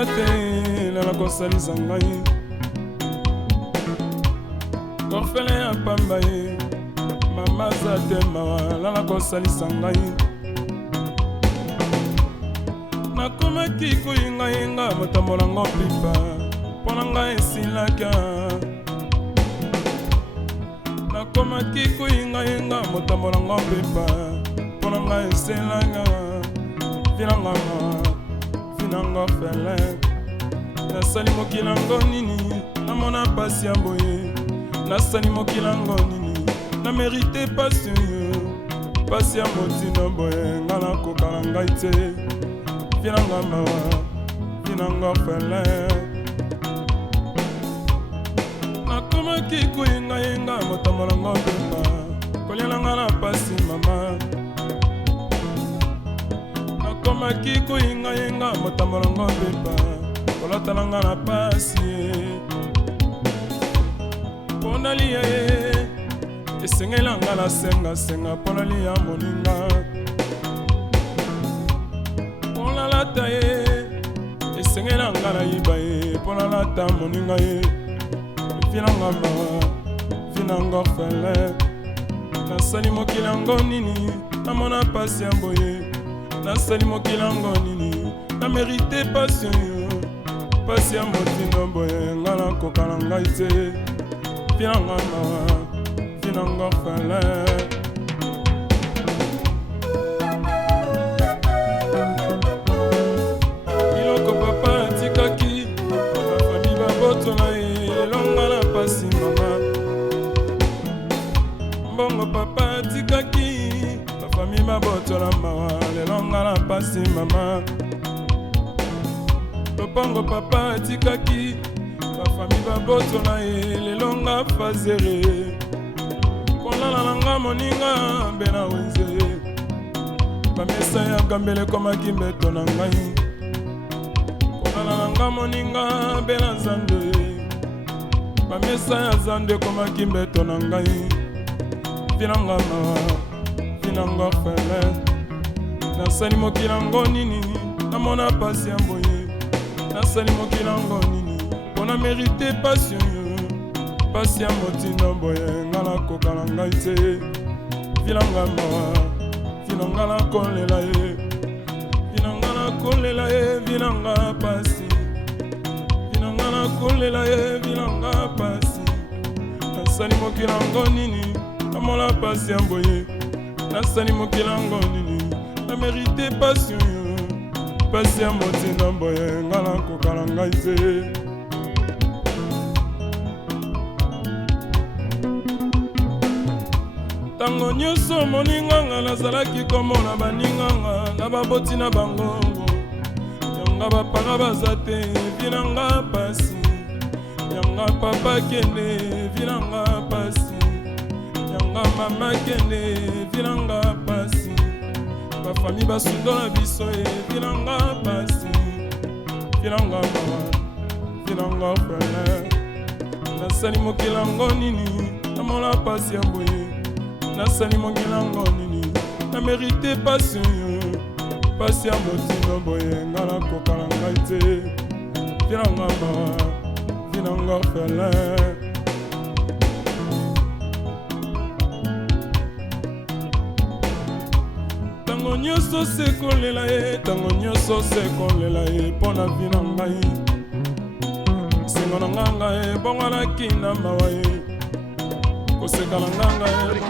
kosala te lala kosalisa ngai orfele ya pamba ye mama za te mawa lala kosalisa ngai nakomaki koyingayenga motambolango pipa mpo na ngai esilaka nakomaki koyingayenga motambolango pipa mpo na ngai esilaka vinanga fele nasali mokilango nini namona pasi ya boye nasali mokilango nini na merite pasi pasi ya motina boye nga nakokala ngai te vinanga mawa vinanga fele nakomaki koyengayenga motambolango pepa kolielanga na pasi mama nakomaki koyengayenga motambolango pepa kolotananga na pasi mpo nalia ye esengelanga na sengasenga mpo nalia moninga mpo nalata ye esengelanga na yiba ye mpo nalata moninga ye vinanga mawa vinanga fele nasali mokilango nini namona pasi ya boye nasali mokilango nini na merite pasi yo pasi ya motindo boye nga nakokala ngai te vinanga mawa vinanga fele biloko papa atikaki bafami babotola ye elonga na pasi mama mbongo papa atikaki bafami babotola mawa lelonga na pasi mama lopango papa atikaki bafami babotola ye lelonga fazere kolala nanga moninga mbe na wenze bamesa ya gambele komaki mbeto na ngai kolala nanga moninga mbe na zande bamesa ya zande komaki mbeto na ngai vinanga mawa vinanga fele nasali mokilango nini namona pasi ya boye nasali mokilango nini mpo na merite pasi yo pasi ya motindo boye nga nakokala ngai te vinanga mawa vinanga nakolela ye vinanga nakolela ye vinanga pasi vinanga nakolela ye vinanga pasi nasali mokilango nini namona pasi ya boye nasali mokilango nini na merite pasi yo pasi ya motindo boye nga nakokala ngai te ntango nyonso moninganga nazalaki komona baninganga na baboti na bangongo yanga bapaka baza te vinanga pasi yanga papa kende vinanga pasi yanga mama kende vinanga pasi bafami basundola biso ye vinanga pasi vinanga mawa vinanga fele nasali mokilango nini namona pasi ya boye nasali mokilango nini na merite pasi yo pasi ya motindo boye nga nakokala ngai te vinanga mawa vinanga fele tango nyonso sekolela ye tango nyonso sekolela ye mpo na vi na ngai sengo na nganga ye bonganaki na mawa ye koseka na nganga ye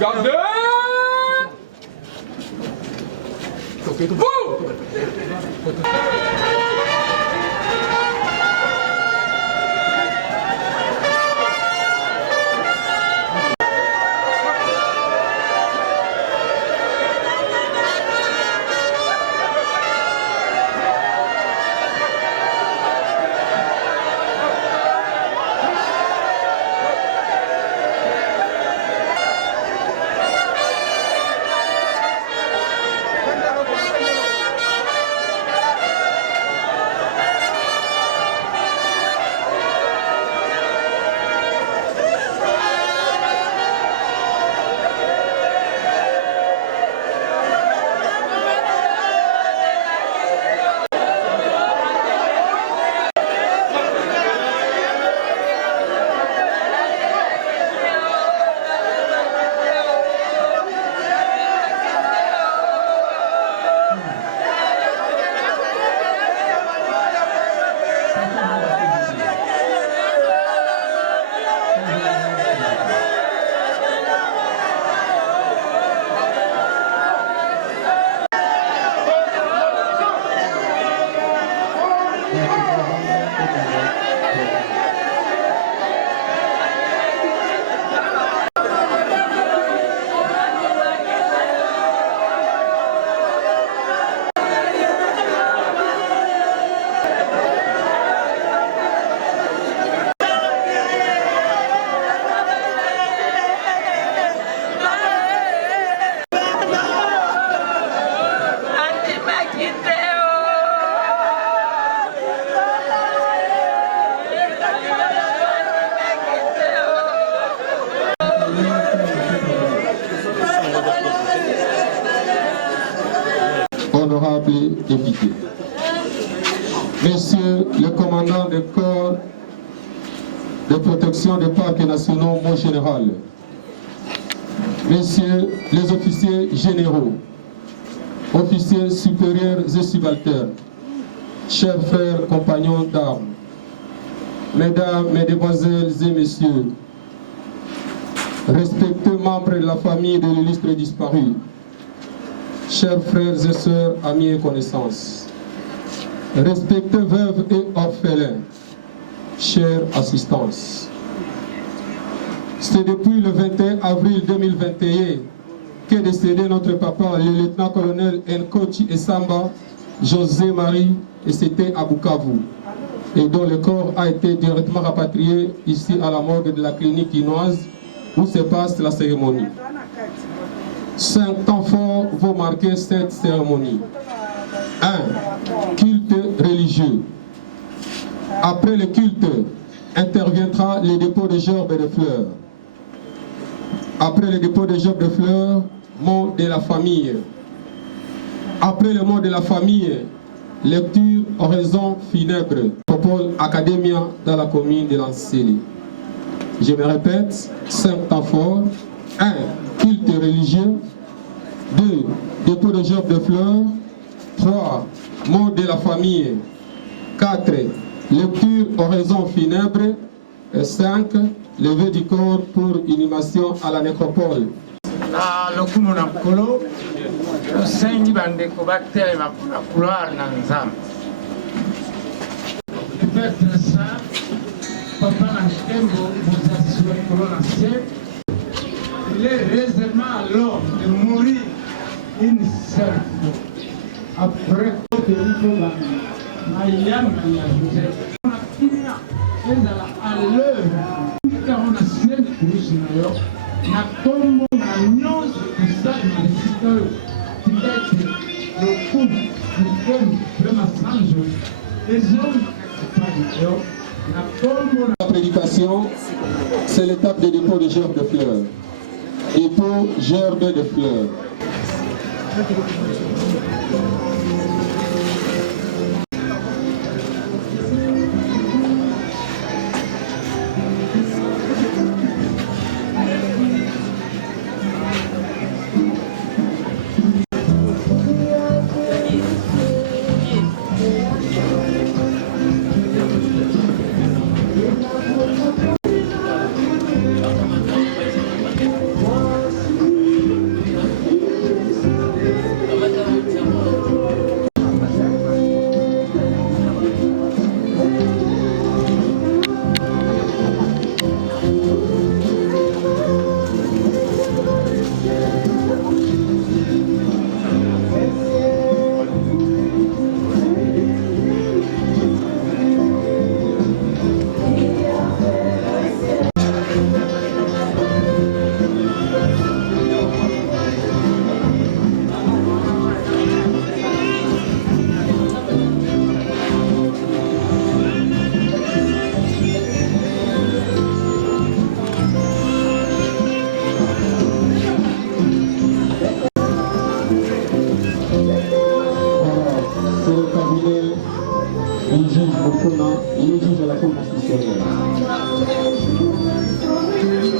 Gardez! éviter. Messieurs le commandant des corps de protection des parcs nationaux, mon général, messieurs les officiers généraux, officiers supérieurs et subalternes, chers frères compagnons d'armes, mesdames, mesdemoiselles et messieurs, respectés membres de la famille de l'illustre disparu, chers frères et sœurs, amis et connaissances, respectés veuves et orphelins, chère assistance. C'est depuis le 21 avril 2021 qu'est décédé notre papa, le lieutenant-colonel Nkochi Essamba José Marie, et c'était à Bukavu, et dont le corps a été directement rapatrié ici à la morgue de la clinique guinoise où se passe la cérémonie. 5 temps forts vont marquer cette cérémonie. 1. Culte religieux. Après le culte, interviendra le dépôt de gerbes et de fleurs. Après le dépôt de gerbes et de fleurs, mot de la famille. Après le mot de la famille, lecture oraison funèbre, Popol Academia dans la commune de Lanceli. Je me répète, 5 temps forts. 1. Culte religieux. 2. Dépôt de gerbes de fleurs. 3. Mot de la famille. 4. Lecture oraison funèbre. Et 5. Levée du corps pour inhumation à la nécropole. Na lokumu na mkolo, usengi bandeko baktere na couloir na nzambe. Peut-être ça, papa Nachembo vous assure colonel, il est réservé à l'homme de mourir une seule fois. Après, il faut la Mayam Maya Joseph. On a fini à l'heure, car on a signé le Krishna. Na tombo na nyonso kusali na lisito kitete lokumu mkomu prema sanjo ezoni kakipani na tombo na... La prédication, c'est l'étape de dépôt de gerbes de fleurs. Dépôt gerbes de fleurs.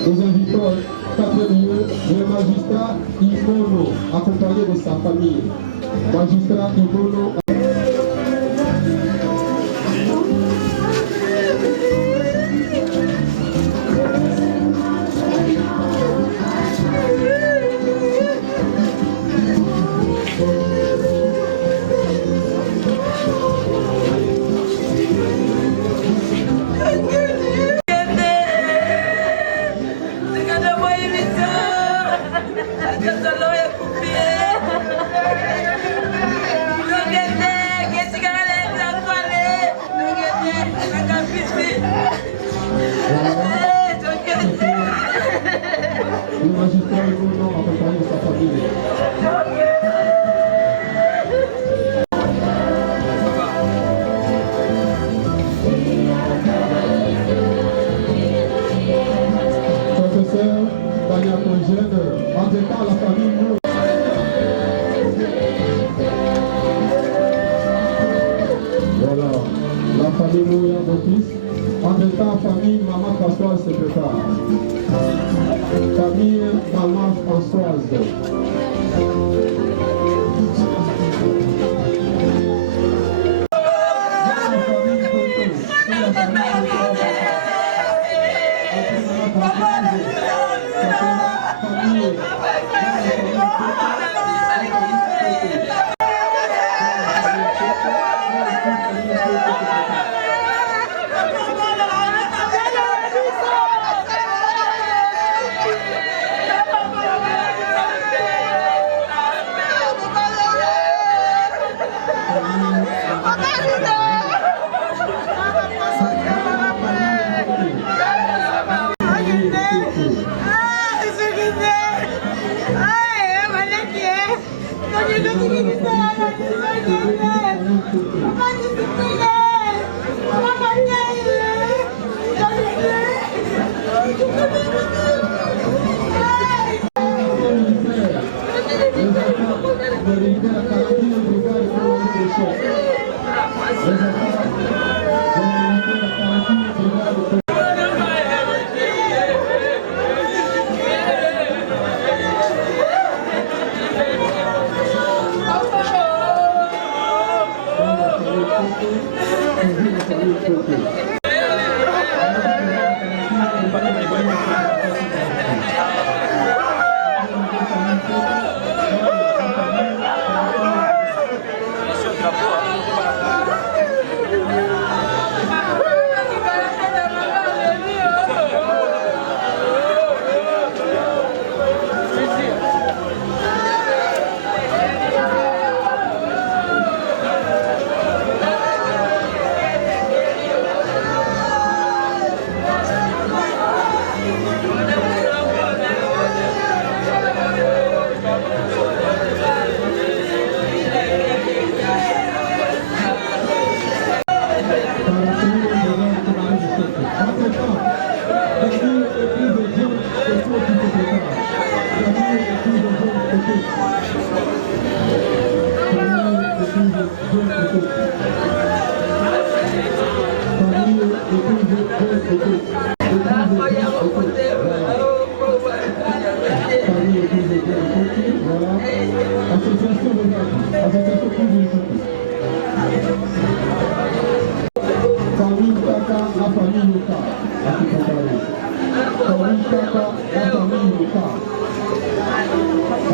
Nous invitons 4 lieux le magistrat Imono, accompagné de sa famille. Magistrat Imono.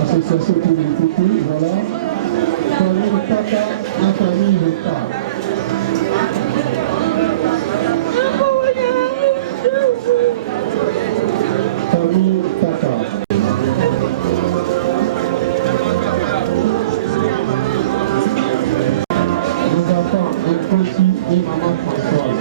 Association pour l'écouter, voilà. Famille Tata, la famille locale. Famille Tata. Les enfants, un petit et maman Françoise.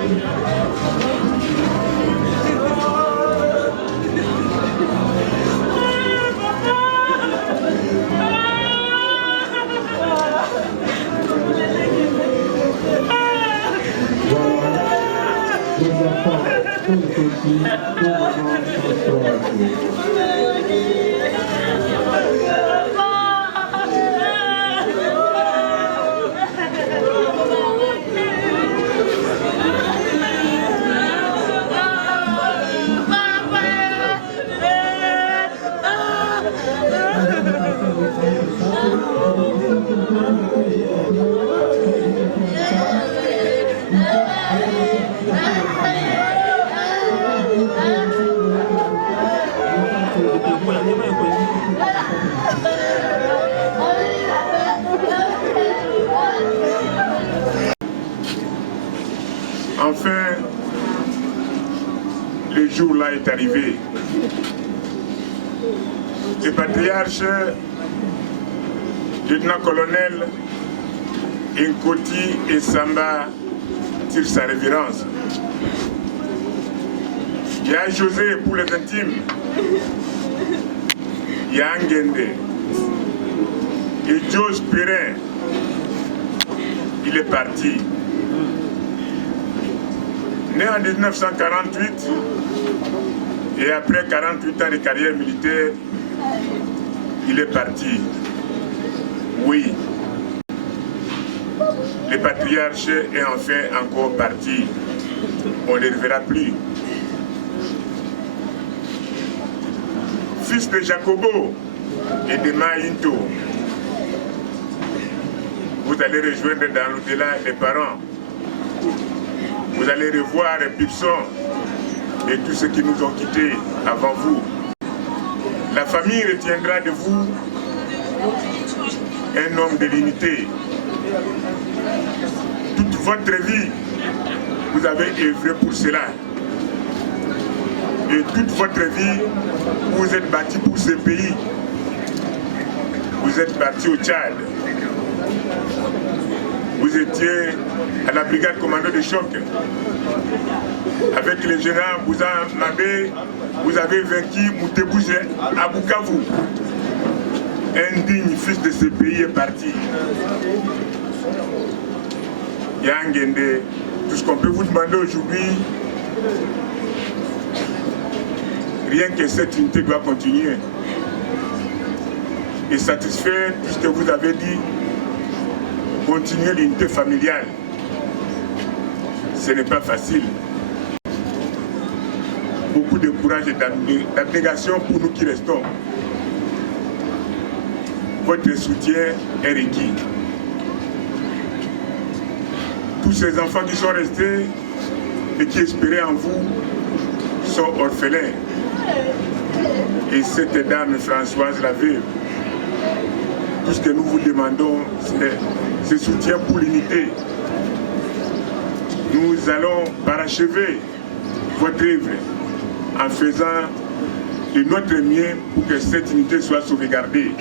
Enfin, le jour-là est arrivé. Le patriarche, lieutenant-colonel Nkoti et Samba tire sa révérence. Il y a José pour les intimes. Il y a Ngende. Et Jose Perrin, il est parti. Né en 1948 et après 48 ans de carrière militaire, il est parti. Oui, le patriarche est enfin encore parti. On ne le reverra plus. Fils de Jacobo, et de Maïnto. Vous allez rejoindre dans l'au-delà les parents. Vous allez revoir Pipson et tous ceux qui nous ont quittés avant vous. La famille retiendra de vous un homme de l'unité. Toute votre vie, vous avez œuvré pour cela. Et toute votre vie, vous êtes battu pour ce pays. Vous êtes parti au Tchad. Vous étiez à la brigade commando de choc. Avec le général Bouza Mabé, vous avez vaincu Moutebouze à Bukavu. Un digne fils de ce pays est parti. Yangende, tout ce qu'on peut vous demander aujourd'hui, rien que cette unité doit continuer et satisfaire tout ce que vous avez dit, continuer l'unité familiale. Ce n'est pas facile. Beaucoup de courage et d'abnégation pour nous qui restons. Votre soutien est requis. Tous ces enfants qui sont restés et qui espéraient en vous sont orphelins. Et cette dame Françoise la veuve, tout ce que nous vous demandons, c'est ce soutien pour l'unité. Nous allons parachever votre œuvre en faisant de notre mieux pour que cette unité soit sauvegardée.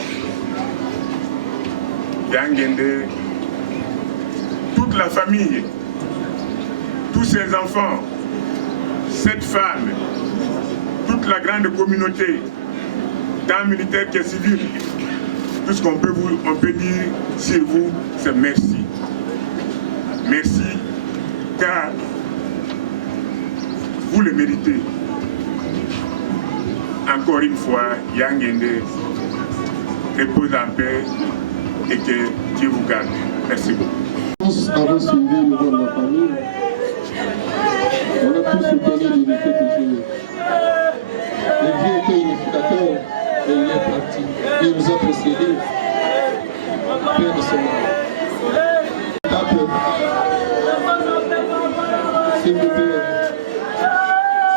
Yangende, toute la famille, tous ces enfants, cette femme, toute la grande communauté, tant militaire que civil, tout ce qu'on peut dire sur vous, c'est merci. Merci, car vous le méritez. Encore une fois, Yangende, repose en paix et que Dieu vous garde. Merci beaucoup. Tous avons suivi le vote de la famille. On a tous soutenu l'unité toujours. Le vieux était unificateur et il est parti. Il nous a précédés. Père de son âme. S'il vous plaît.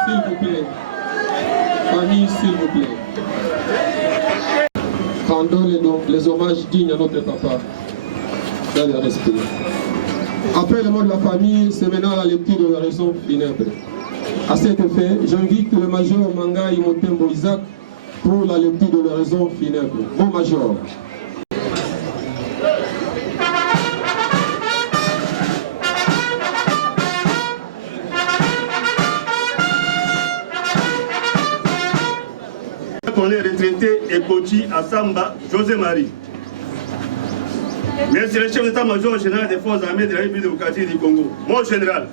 S'il vous plaît. Famille, s'il vous plaît. Rendons les hommages dignes à notre papa. Dans le respect. Après le mot de la famille, c'est maintenant la lecture de la raison funèbre. À cet effet, j'invite le major Mangai Motembo Isaac pour la lecture de la raison funèbre. Mon major. On est retraité et coaché à Samba, José-Marie. Monsieur le chef d'état-major général des forces armées de la République démocratique du Congo, mon général.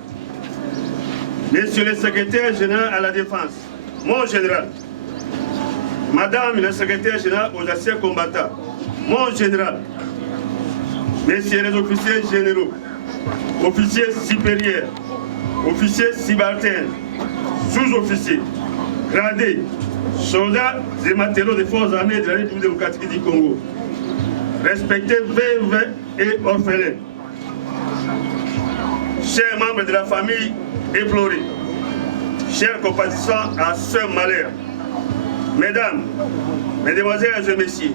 Monsieur le secrétaire général à la défense, mon général. Madame le secrétaire général aux anciens combattants, mon général. Messieurs les officiers généraux, officiers supérieurs, officiers subalternes, sous-officiers, gradés, soldats et matelots des forces armées de la République démocratique du Congo. Respectez veuves et orphelins. Chers membres de la famille éplorée, chers compatissants à ce malheur, mesdames, mesdemoiselles et messieurs,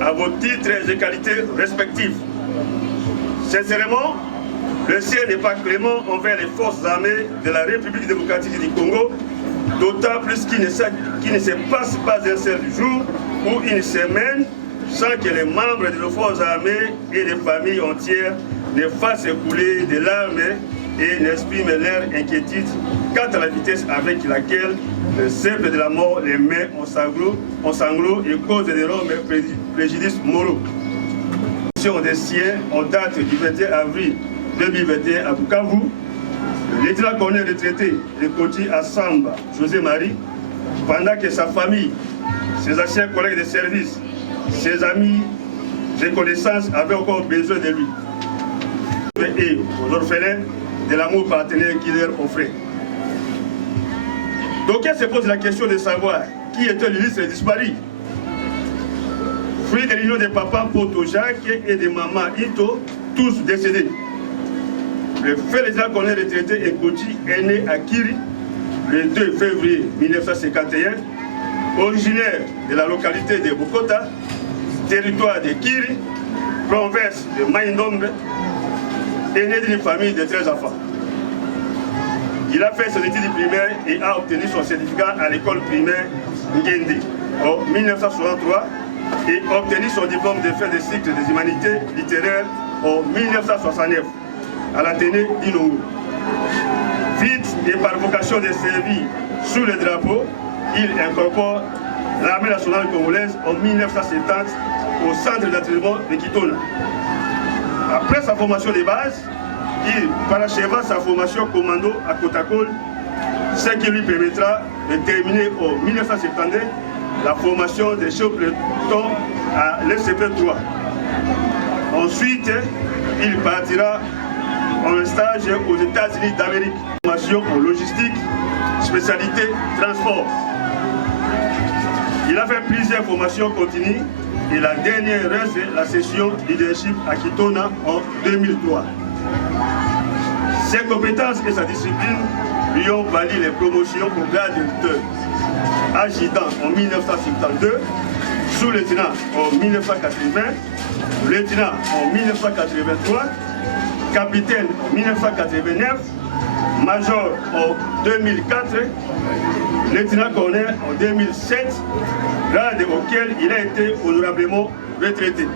à vos titres et qualités respectifs, sincèrement, le ciel n'est pas clément envers les forces armées de la République démocratique du Congo, d'autant plus qu'il ne se passe pas un seul jour ou une semaine sans que les membres de nos forces armées et des familles entières ne fassent couler des larmes et n'expriment leur inquiétude quant à la vitesse avec laquelle le cercle de la mort les met en sanglots et cause d'énormes préjudices moraux. Des siens en date du 21 avril 2021 à Bukavu, le lieutenant-colonel retraité de Koti à Samba, José-Marie, pendant que sa famille, ses anciens collègues de service, ses amis et connaissances avaient encore besoin de lui. Et aux orphelins de l'amour partenaire qu'il leur offrait. Donc elle se pose la question de savoir qui était l'illustre disparu. Fruit de l'union de papa Poto Jacques et de maman Ito, tous décédés. Le Félézan colonel retraité Ekoti est né à Kiri le 2 février 1951, originaire de la localité de Bokota, territoire de Kiri, province de Maïndombe, est né d'une famille de 13 enfants. Il a fait ses études primaires et a obtenu son certificat à l'école primaire Ngende en 1963 et obtenu son diplôme de fin de cycle des humanités littéraires en 1969 à l'Athénée d'Inongo. Vite et par vocation de servir sous le drapeau, il incorpore l'armée nationale congolaise en 1970 au centre d'entraînement de Kitona. Après sa formation de base, il paracheva sa formation commando à Kotakol, ce qui lui permettra de terminer en 1972 la formation des chefs peloton à l'SCP-3. Ensuite, il partira en stage aux États-Unis d'Amérique, formation en logistique, spécialité transport. Il a fait plusieurs formations continues et la dernière reste la session leadership à Kitona en 2003. Ses compétences et sa discipline lui ont valu les promotions au grade de adjudant en 1972, sous-lieutenant en 1980, lieutenant en 1983, capitaine en 1989, major en 2004, lieutenant-colonel en 2007, grade auquel il a été honorablement retraité.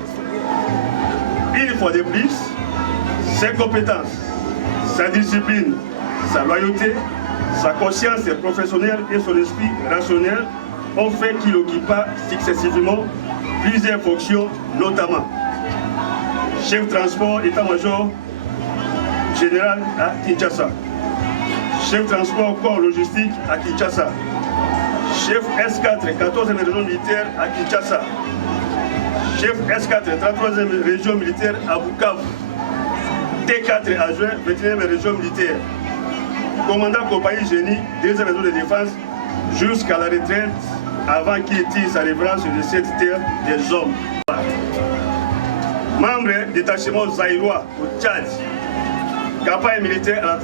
Une fois de plus, ses compétences, sa discipline, sa loyauté, sa conscience professionnelle et son esprit rationnel ont fait qu'il occupa successivement plusieurs fonctions, notamment chef transport état-major général à Kinshasa, chef transport corps logistique à Kinshasa, chef S4 14e région militaire à Kinshasa, chef S4 33e région militaire à Bukavu, T4 adjoint 21e région militaire, commandant compagnie génie 2e réseau de défense jusqu'à la retraite avant qu'il tire sa révérence de cette terre des hommes. Membre détachement zaïrois au Tchad, campagne militaire à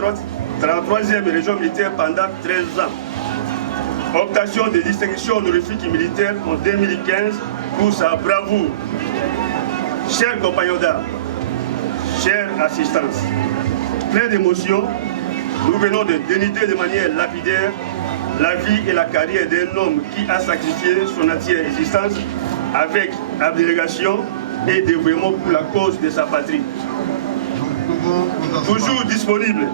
la 33e région militaire pendant 13 ans. Obtention de distinction honorifique militaire en 2015 pour sa bravoure. Chers compagnons d'armes, chère assistance, plein d'émotions, nous venons de dénigrer de manière lapidaire la vie et la carrière d'un homme qui a sacrifié son entière existence avec abnégation et dévouement pour la cause de sa patrie. Toujours disponible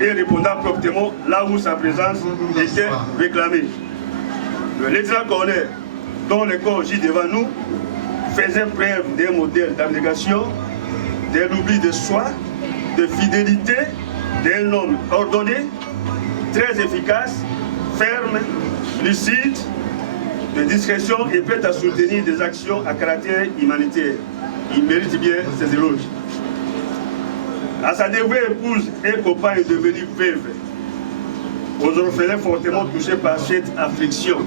et répondant promptement là où sa présence était réclamée. Le lieutenant-colonel, dont le corps gît devant nous, faisait preuve d'un modèle d'abnégation, de l'oubli de soi, de fidélité, d'un homme ordonné, très efficace, ferme, lucide, de discrétion et prêt à soutenir des actions à caractère humanitaire. Il mérite bien ses éloges. À sa dévouée épouse et compagne devenue veuve, aux orphelins fortement touchés par cette affliction,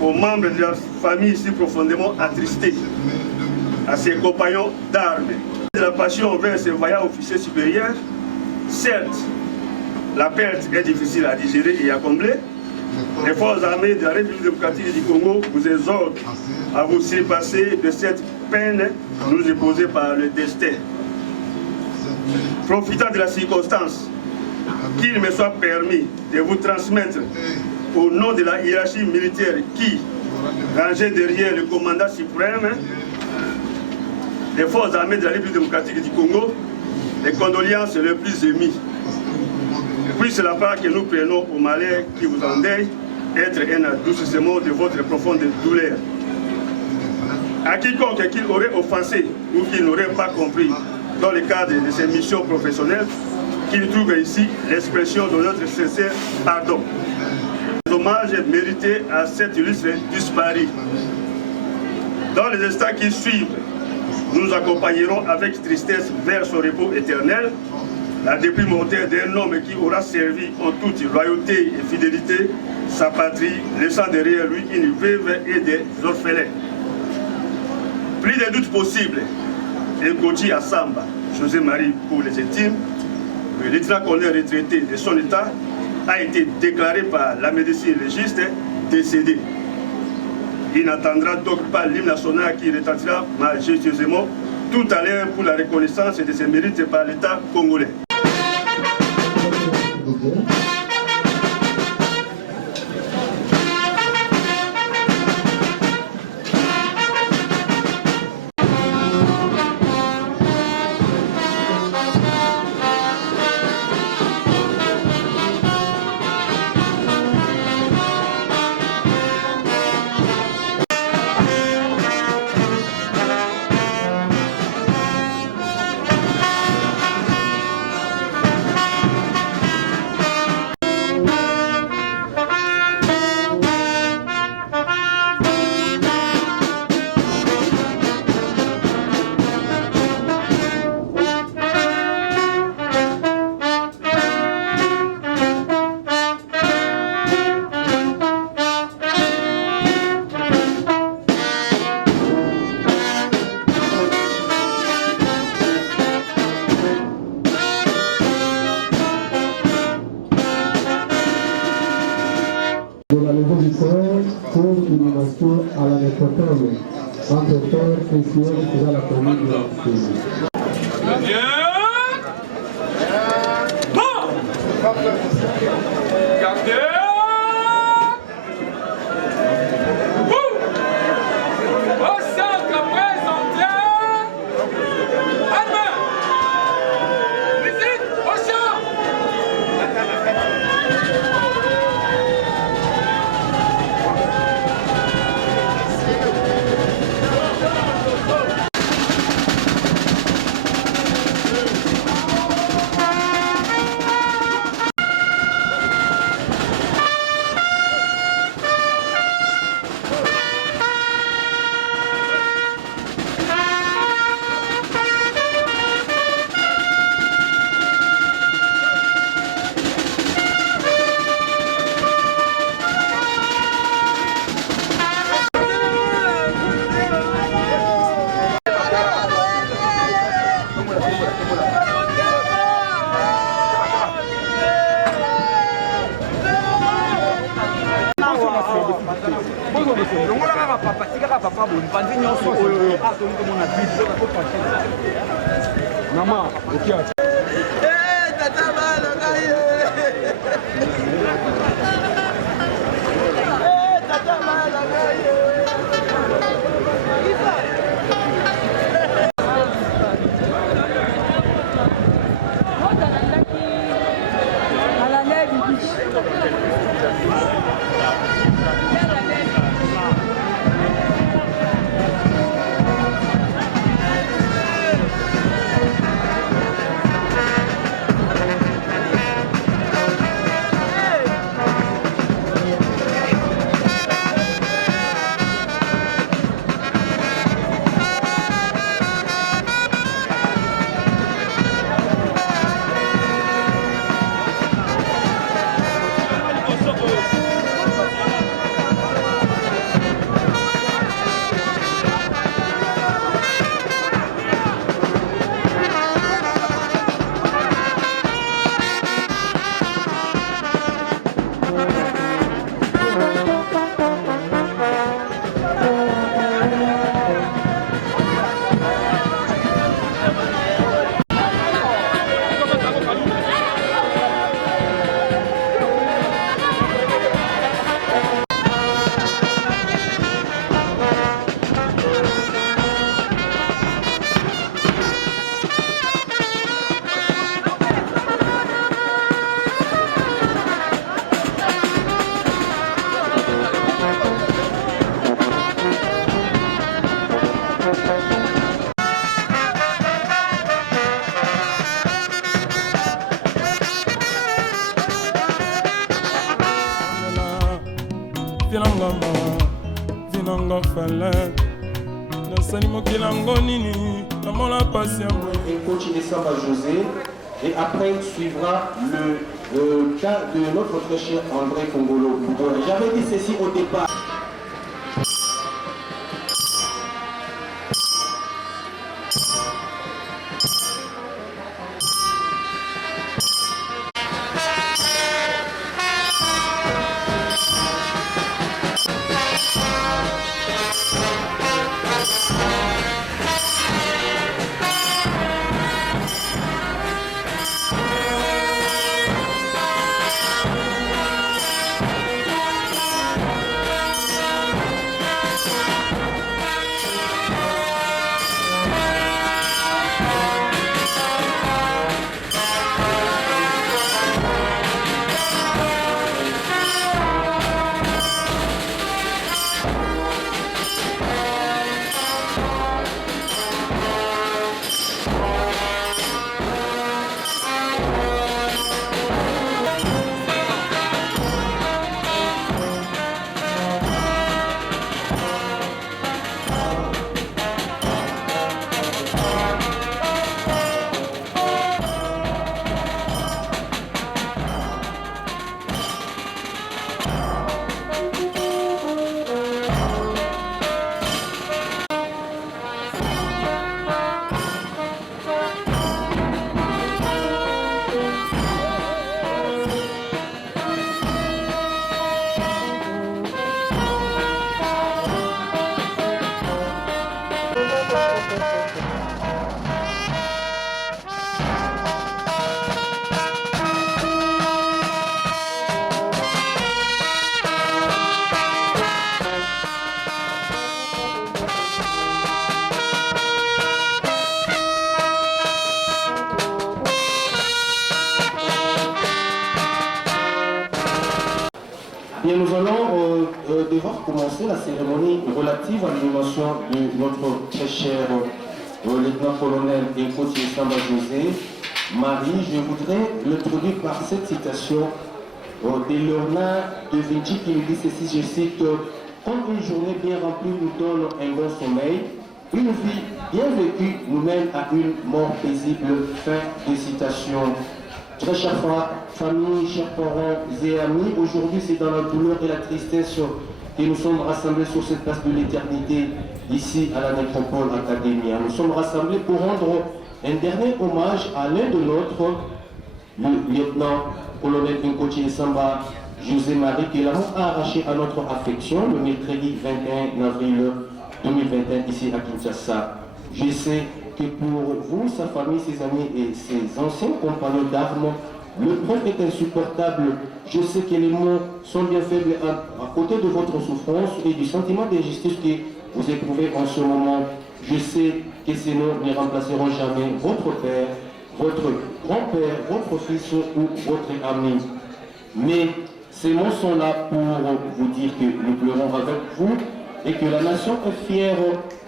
aux membres de la famille si profondément attristés, à ses compagnons d'armes, de la passion envers ses vaillants officiers supérieurs. Certes, la perte est difficile à digérer et à combler. Les forces armées de la République démocratique du Congo vous exhortent à vous surpasser de cette peine nous imposée par le destin. Profitant de la circonstance, qu'il me soit permis de vous transmettre au nom de la hiérarchie militaire qui, rangée derrière le commandant suprême des forces armées de la République démocratique du Congo, les condoléances les plus émues. Puisse la part que nous prenons au malheur qui vous endeuille être un adoucissement de votre profonde douleur. À quiconque qu'il aurait offensé ou qu'il n'aurait pas compris dans le cadre de ses missions professionnelles, qu'il trouve ici l'expression de notre sincère pardon. Les hommages mérités à cet illustre disparu. Dans les instants qui suivent, nous nous accompagnerons avec tristesse vers son repos éternel, la dépouille mortelle d'un homme qui aura servi en toute loyauté et fidélité sa patrie, laissant derrière lui une veuve et des orphelins. Plus de doutes possibles, et Gauthier Assamba, José-Marie pour les intimes, le lieutenant-colonel retraité de son état, a été déclaré par la médecine légiste décédé. Il n'attendra donc pas l'hymne national qui retentira majestueusement tout à l'heure pour la reconnaissance de ses mérites par l'État congolais. À la métropole, entre père et fils de la commune de la Coach Samba José, et après suivra le cas de notre très cher André Kongolo. J'avais dit ceci au départ. Bien, nous allons devoir commencer la cérémonie relative à l'inhumation de notre très cher lieutenant-colonel et coach Samba José Marie. Je voudrais l'introduire par cette citation de Léonard de Vinci qui nous dit ceci, je cite: comme une journée bien remplie nous donne un bon sommeil, une vie bien vécue nous mène à une mort paisible. Fin de citation. Très chers familles, chers parents et amis, aujourd'hui c'est dans la douleur et la tristesse que nous sommes rassemblés sur cette place de l'éternité, ici à la Nécropole Academia. Nous sommes rassemblés pour rendre un dernier hommage à l'un de nôtres, le lieutenant-colonel Nkochi Samba José Marie, que l'amour a arraché à notre affection le mercredi 21 avril 2021 ici à Kinshasa. Je sais que pour vous, sa famille, ses amis et ses anciens compagnons d'armes, le preuve est insupportable. Je sais que les mots sont bien faibles à côté de votre souffrance et du sentiment d'injustice que vous éprouvez en ce moment. Je sais que ces mots ne remplaceront jamais votre père, votre grand-père, votre fils ou votre ami. Mais ces mots sont là pour vous dire que nous pleurons avec vous et que la nation est fière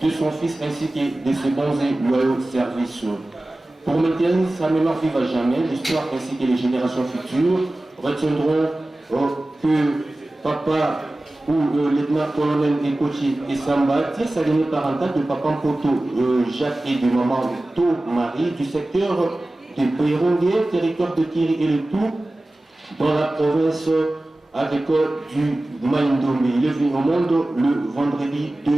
de son fils ainsi que de ses bons et loyaux services. Pour maintenir sa mémoire vive à jamais, l'histoire ainsi que les générations futures retiendront que papa ou le lieutenant-colonel Nkochi Samba tire sa lignée parentale de papa Mpoto Jacques et de maman To Marie du secteur de Pérongué, territoire de Kiri et le tout dans la province agricole du Maïndomé. Il est venu au monde le vendredi 2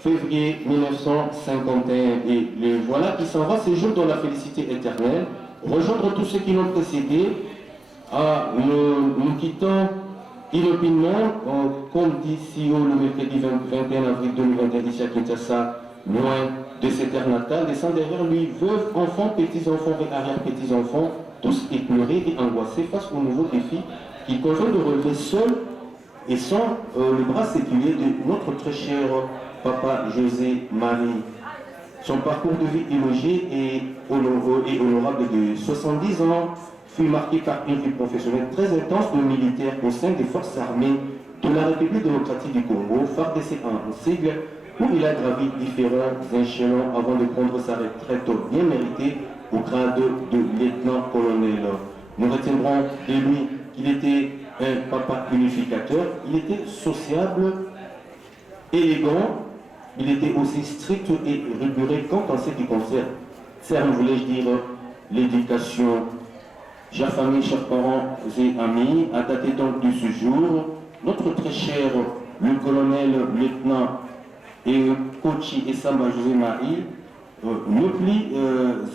février 1951 et le voilà qui s'en va ces jours dans la félicité éternelle, rejoindre tous ceux qui l'ont précédé, nous quittant inopinément, comme dit si haut le mercredi 21 avril 2021 ici à Kinshasa, loin de ses terres natales, laissant derrière lui veuves, enfants, petits-enfants et arrière-petits-enfants, tous éplorés et angoissés face aux nouveaux défis qu'il convient de relever seul et sans le bras séculier de notre très cher papa José Marie. Son parcours de vie élogié et honorable de 70 ans fut marqué par une vie professionnelle très intense de militaire au sein des forces armées de la République démocratique du Congo, FARDC en sigle, où il a gravi différents échelons avant de prendre sa retraite bien méritée au grade de lieutenant-colonel. Nous retiendrons de lui qu'il était un papa unificateur, il était sociable, élégant, il était aussi strict et rigoureux quant à ce qui concerne, voulais-je dire, l'éducation. Chers familles, chers parents et amis, à dater donc de ce jour, notre très cher, le colonel, lieutenant et Nkochi Samba José Marie, ne plie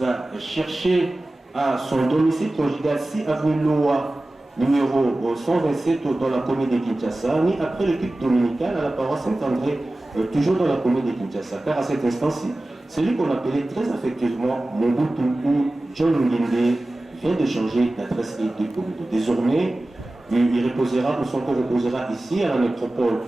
à chercher à son domicile conjugal 6 avenue Loa, numéro 127 dans la commune de Kinshasa, ni après le culte dominical à la paroisse Saint-André, toujours dans la commune de Kinshasa, car à cet instant-ci, celui qu'on appelait très affectueusement Mobutu ou John Nginde vient de changer d'adresse et de commune. Désormais, il reposera, ou son corps reposera ici à la métropole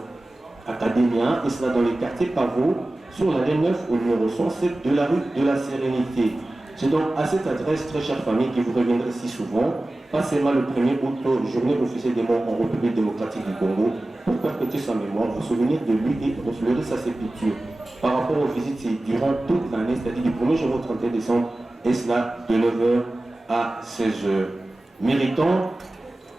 Academia, et cela dans les quartiers Pavot, sur la ligne 9 au numéro 107 de la rue de la Sérénité. C'est donc à cette adresse, très chère famille, que vous reviendrez si souvent, pas seulement le 1er août, journée officielle des morts en République démocratique du Congo, pour perpétuer sa mémoire, vous souvenir de lui et refleurir sa sépulture. Par rapport aux visites, c'est durant toute l'année, c'est-à-dire du 1er janvier au 31 décembre, et cela de 9h à 16h. Méritons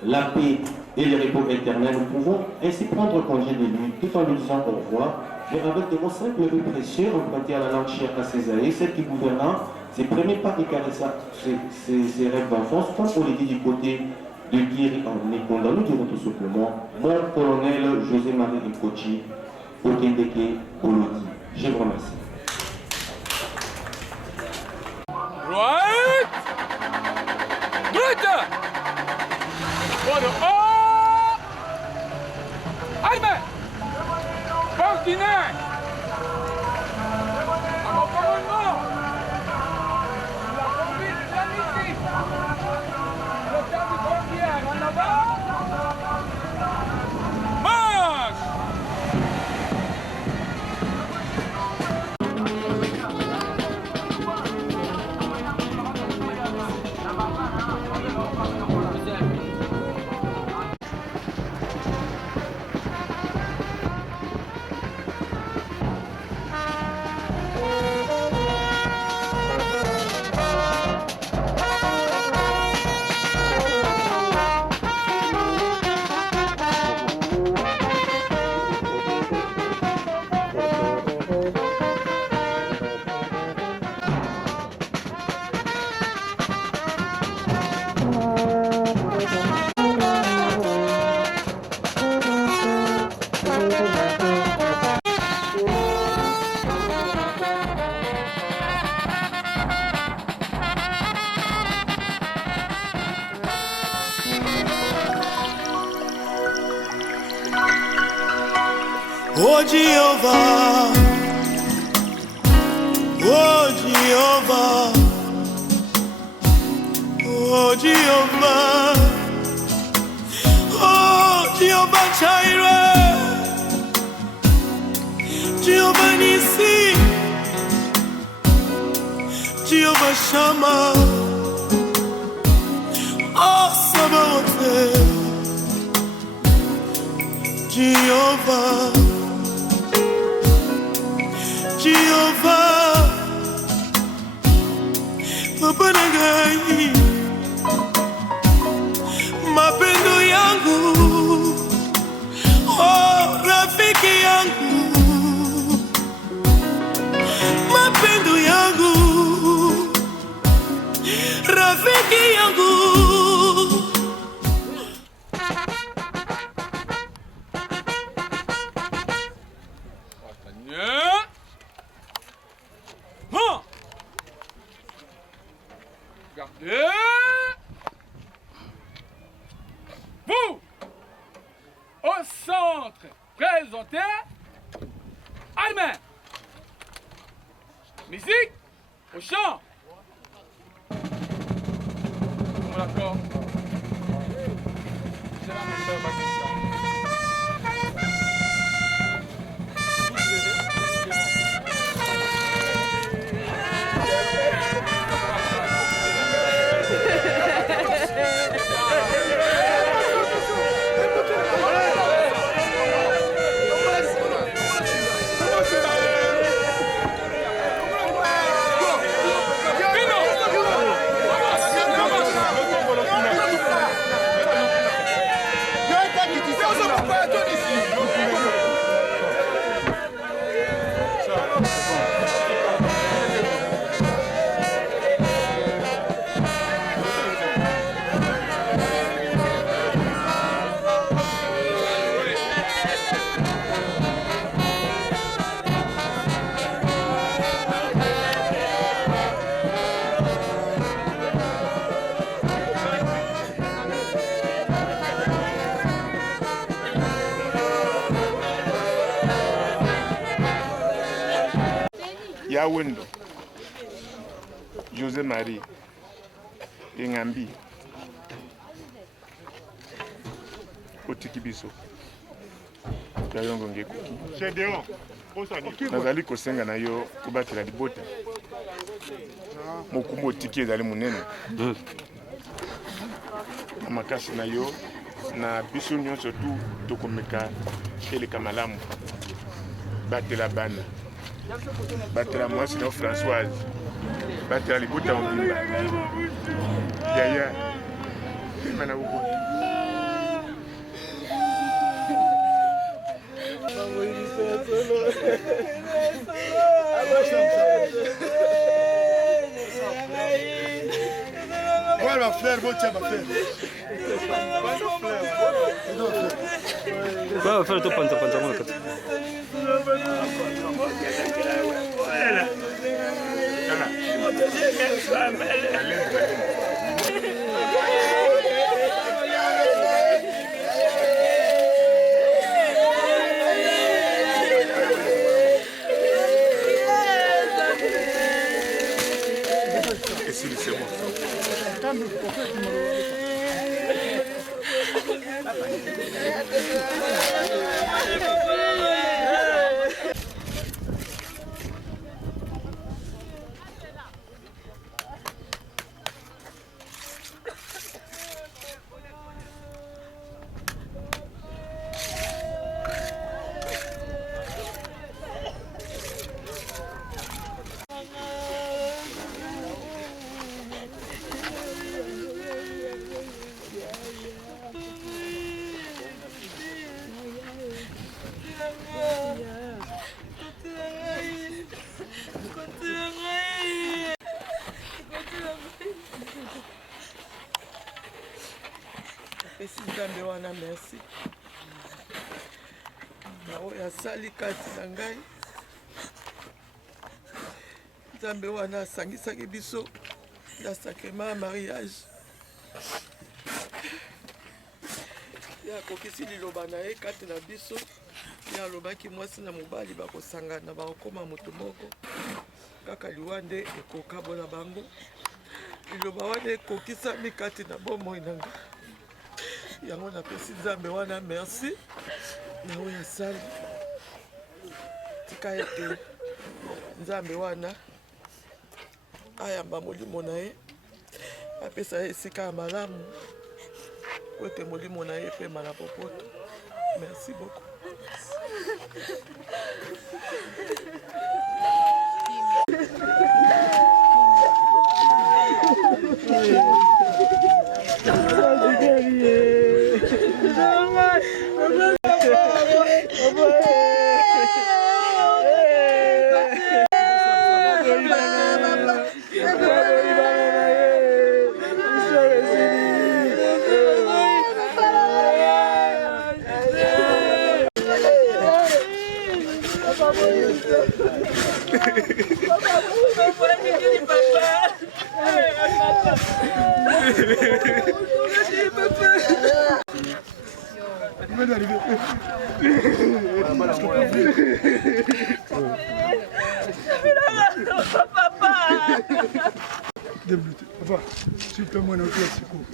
la paix et le repos éternel, nous pouvons ainsi prendre congé de lui, tout en lui disant au revoir, mais avec des mots simples et précieux, empruntés à la langue chère à Césaire, celle qui gouvernera ses premiers pas et caressa ses rêves d'enfance, comme on l'a dit du côté de Kiri en Nikonda. Nous dirons tout simplement, mon colonel José Marie Nkochi Okendeke Olodi. Je vous remercie. Right! Droite! Voilà. Oh! Arme! Portinaire! Oh Jehovah, oh Jehovah, oh Jehovah, oh Jehovah Jireh, Jehovah Nissi, Jehovah Shammah, oh Sabaoth, Jehovah, Jehovah, Papa Nagai, mapendo yangu, oh rafiki yangu, mapendo yangu, rafiki yangu. Gardez. Vous, au centre, présentez. Allemagne. Musique, au chant. D'accord. C'est là mon frère Baptiste. Yawendo, José Marie, Engambi, Otikibiso, Yayongo Ngekuki. Nazali kosenga na yo kubatela libota. Mokumo otiki ezali munene. Makasi na yo na biso nyonso tu tokomeka eleka malamu. Batela bana. Batela mwasi na Françoise. Batela libota mobimba. Yaya. Mana uko. Olha ma fleur, vou te ma fleur. Vai, fai tu panta mano. Nzambe wana merci. Na oya sali kati na ngai. Nzambe wana asangisaki biso na sacrement ya mariage. Ya kokisi liloba na ye kati na biso ye alobaki mwasi na mobali bakosangana bakokoma moto moko kaka liwa nde ekokabola bango liloba wana ekokisami kati na bomoi na nga yango napesi nzambe wana merci na oyo asali tika ete nzambe wana ayamba molimo na ye apesa ye esika ya malamu po ete molimo na ye epema na popoto. Merci beaucoup. Papa, s'il te plaît, moi, non, c'est cool.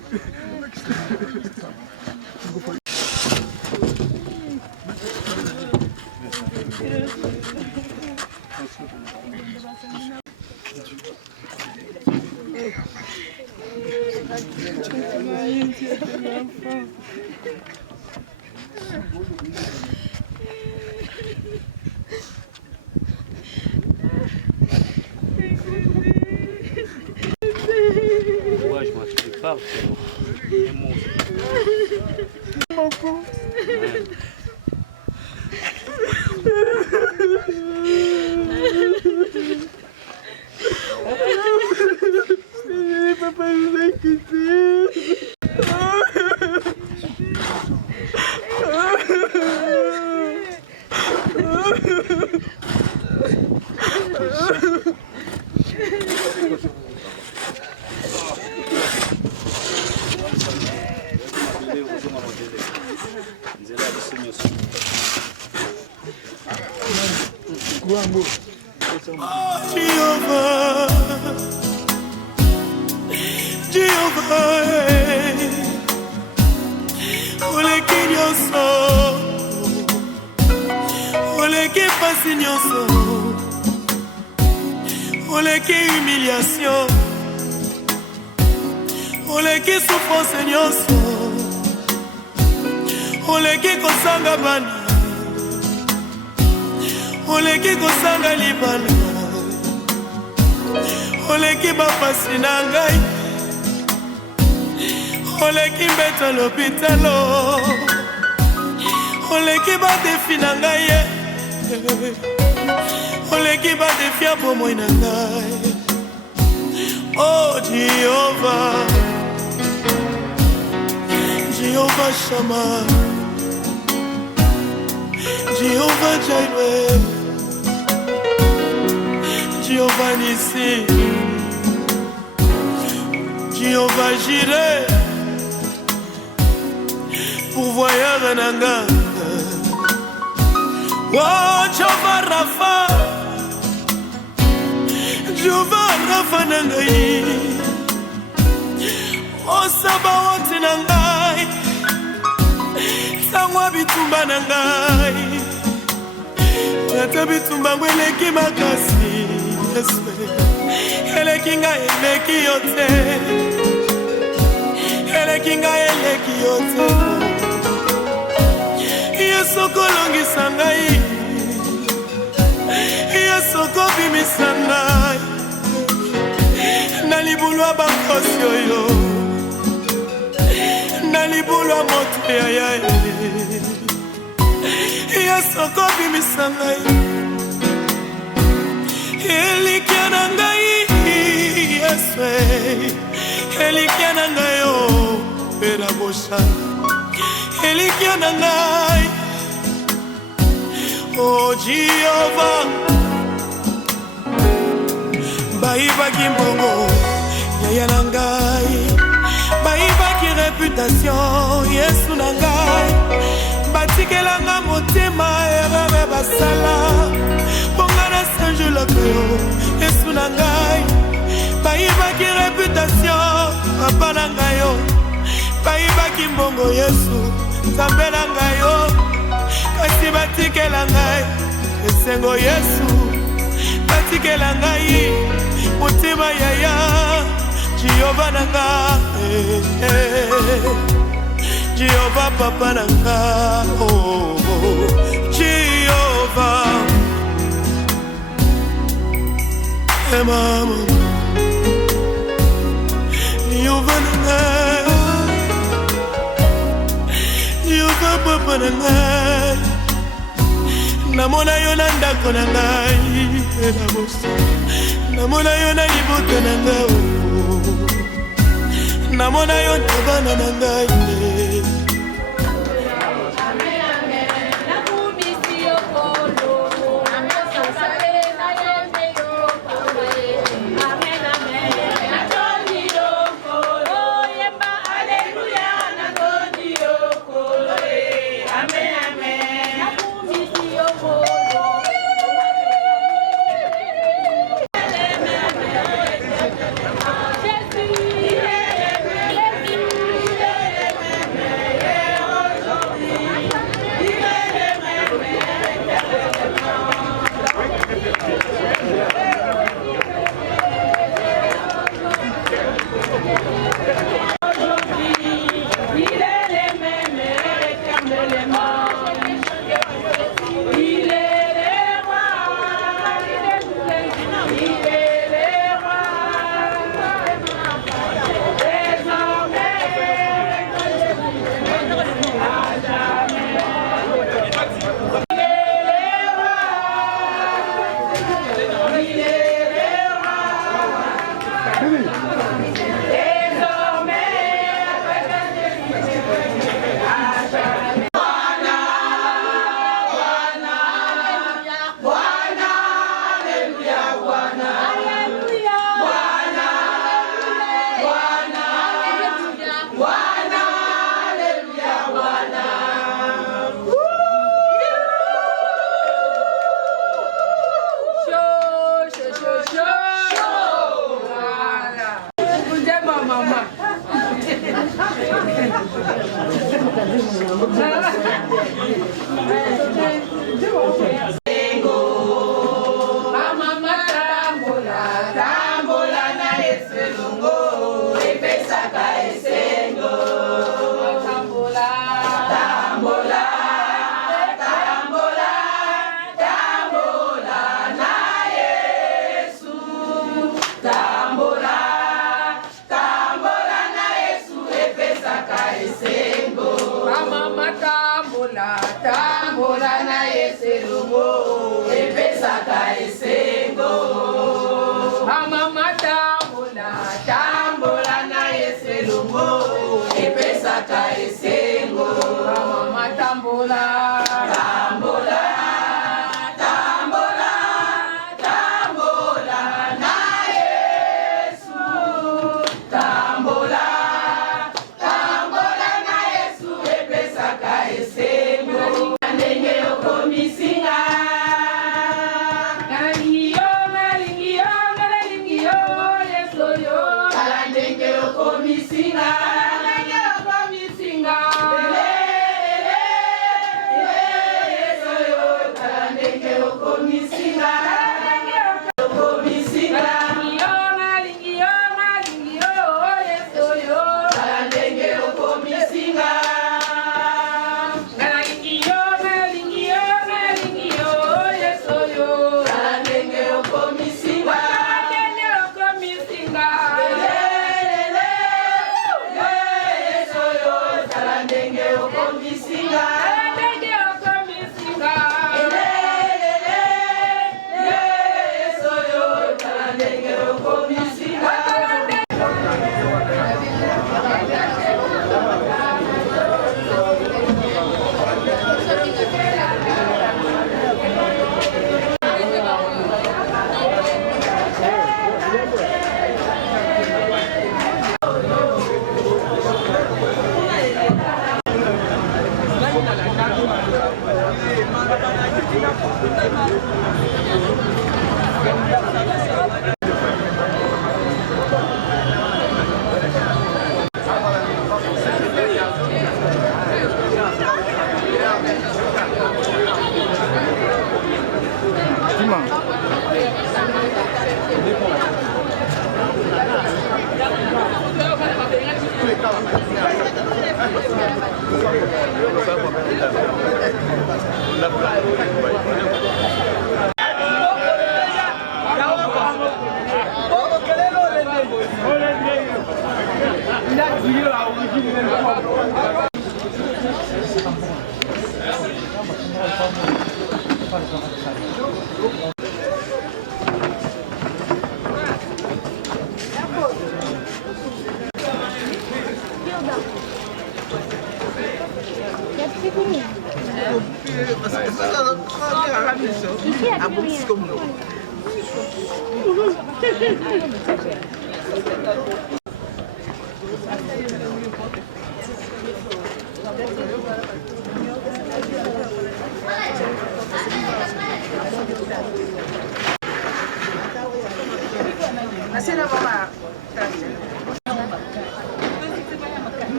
Ouais, je m'explique pas, c'est mon Papa, je l'ai quitté. Oleki humiliation, oleki souffrance nyonso, oleki kosanga bana, oleki kosanga libala, oleki bapasi na ngai, oleki mbeta l'hôpitalo, oleki badefi na ngai, oleki badefia bomoi na ngai. Oh Jehovah, Jehovah Shammah, Jehovah Jireh, Jehovah Nissi, Jehovah Jireh, pourvoyeur nanga. Oh Jehovah Rapha, Jehovah Rapha nangai, oh Sabaoth nangai, sangwa bitumba nangai, yata bitumba mweleki makasi, eleki nga eleki yote, eleki nga eleki yote, Yesu kolongisa ngai, Yesu kobimisa ngai, na libulwa bakosi oyo, na libulwa moto ya yae, Yesu kobimisa ngai, elikia na ngai, Yesu elikia na ngai o, pera bosha, elikia na ngai, oh Jehovah, baibaki mbongo yaya na ngai, baibaki réputation Yesu na ngai, batikelanga motema ya basala mponga nasanjolaka yo yesu na ngai bayibaki reputation papa na ngai yo bayibaki mbongo yesu nzambe na ngai yo kasi batikela ngai esengo yesu batikela ngai motima yaya jehova na ngai jehova papa na ngai jehova mama jehova na ngai jehova papa na ngai namona yo na ndako na ngai na boso namona yo na libota na ngai namona yo na bana na ngai Tambola na yeselungo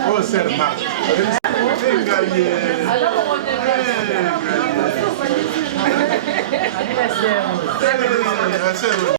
Oh, serma. Anniversaire.